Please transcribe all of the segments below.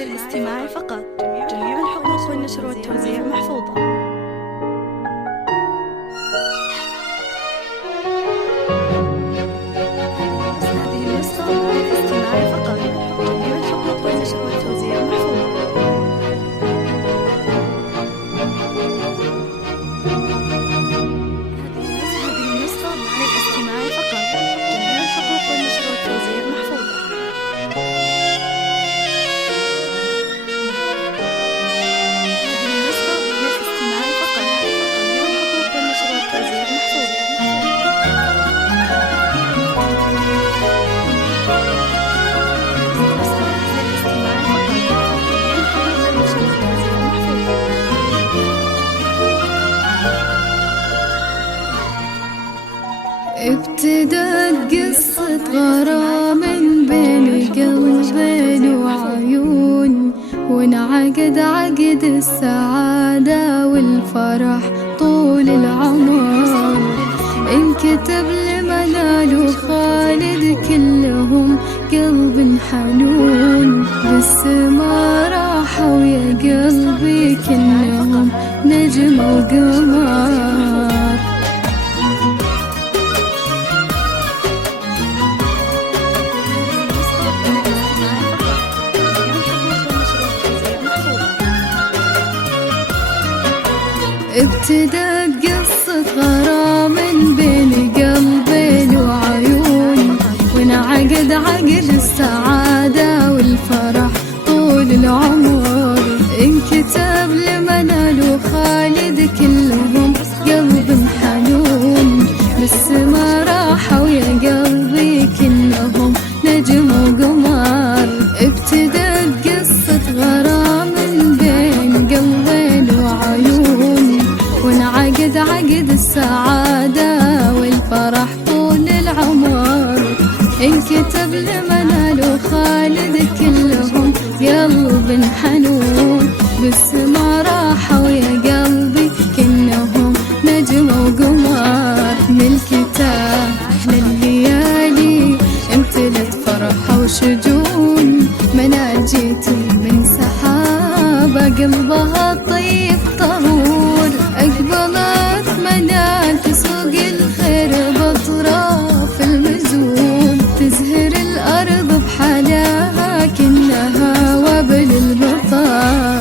للاستماع فقط. جميع الحقوق والنشر والتوزيع محفوظة. هذه النسخة للاستماع فقط. جميع الحقوق والنشر والتوزيع محفوظة. هذه النسخة للاستماع فقط. جميع الحقوق والنشر والتوزيع محفوظة. ابتدت قصة غرام بين قلبين وعيون، وانعقد عقد السعادة والفرح طول العمر. انكتب لمنال وخالد كلهم قلب حنون، بالسما راحوا يا قلبي كلهم نجم وقمر. ابتدت قصة غرام بين قلبين وعيون، وانعقد عقد السعادة والفرح طول العمر. انكتب لمنال وخالد كلهم قلب حنون، بالسما راحوا يا قلبي كلهم نجم وقمر. ابتدت قصة غرام بين قلبين وعيون، وانعقد عقد السعادة والفرح طول العمر. انكتب لمنال وخالد كلهم قلب حنون، بالسما راحوا يا قلبي كلهم نجم وقمر. من الكتاب لليالي امتلت فرحة وشجون، منال جيتي من سحابة قلبها طيب طهور. أقبلت منال تسوق الخير بأطراف المزون، تزهر الأرض بحلاها كأنها وبل البطال.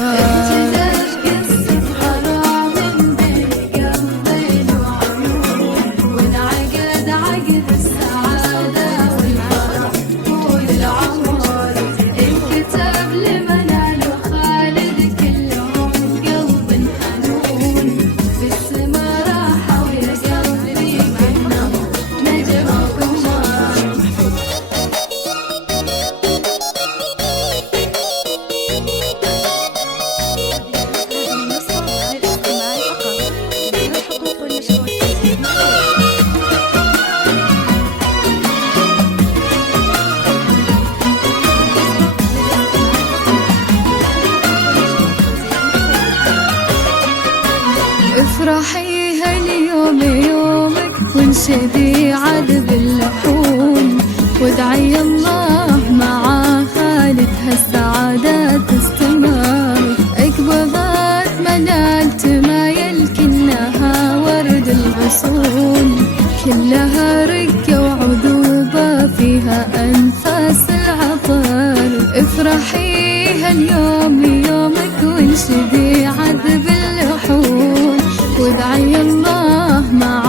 افرحي هاليوم يومك وانشدي عذب اللحون، وادعي الله مع خالد هالسعادة تستمر. اقبضت منال تمايل كأنها ورد الغصون، كلها رقة وعذوبة فيها أنفاس العطر. افرحي هاليوم يومك وانشدي عذب اللحون، وادعي الله مع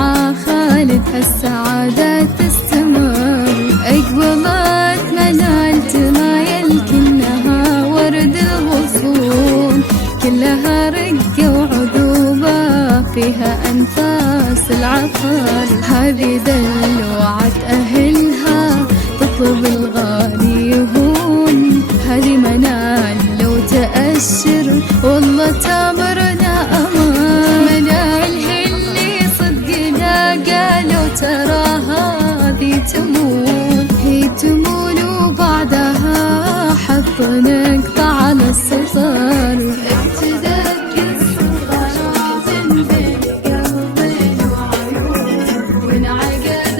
خالد هالسعادة تستمر. اقبلت منال تمايل كأنها ورد الغصون، كلها رقة وعذوبة فيها أنفاس العطر. هذه دلوعة أهلها تطلب الغالي يهون، هذه منال لو تأشر والله تامرنا أمان. منال اللي صدقنا قالوا ترى هذه تمون، هي تمون وبعدها حط نقطة على السطر. ابتدت قصة غرام بين قلبين وعيون، وانعقد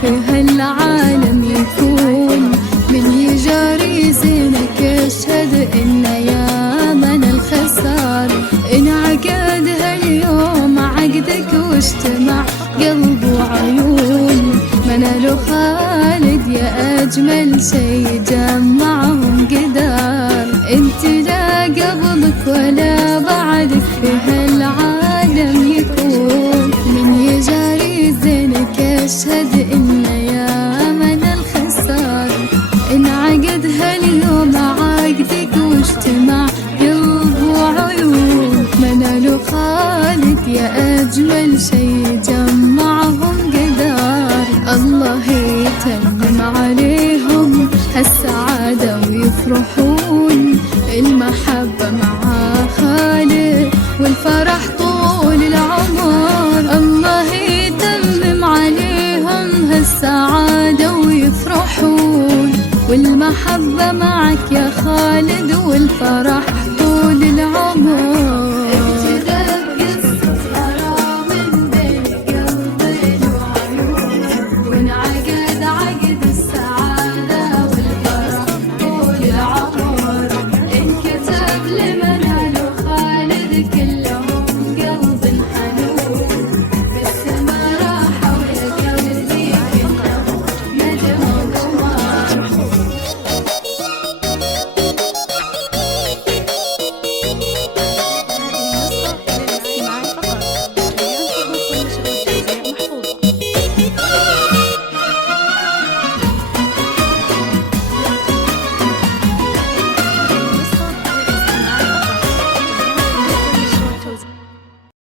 في هالعالم يكون من يجاري زينك يشهد إن يا من الخسار انعقد هاليوم عقدك واجتمع قلب وعيون منالو خالد يا أجمل شي جمعهم قدار انت لا قبلك ولا بعدك في هالعالم يكون من يجاري زينك يشهد إن يا من الخسار انعقد هاليوم عقدك واجتمع قلب وعيون منالو خالد يا أجمل شي جمعهم قدار الله يتمم عليهم هالسعادة ويفرحون المحبة مع خالد والفرح طول العمر الله يتمم عليهم هالسعادة ويفرحون والمحبة معك يا خالد والفرح طول العمر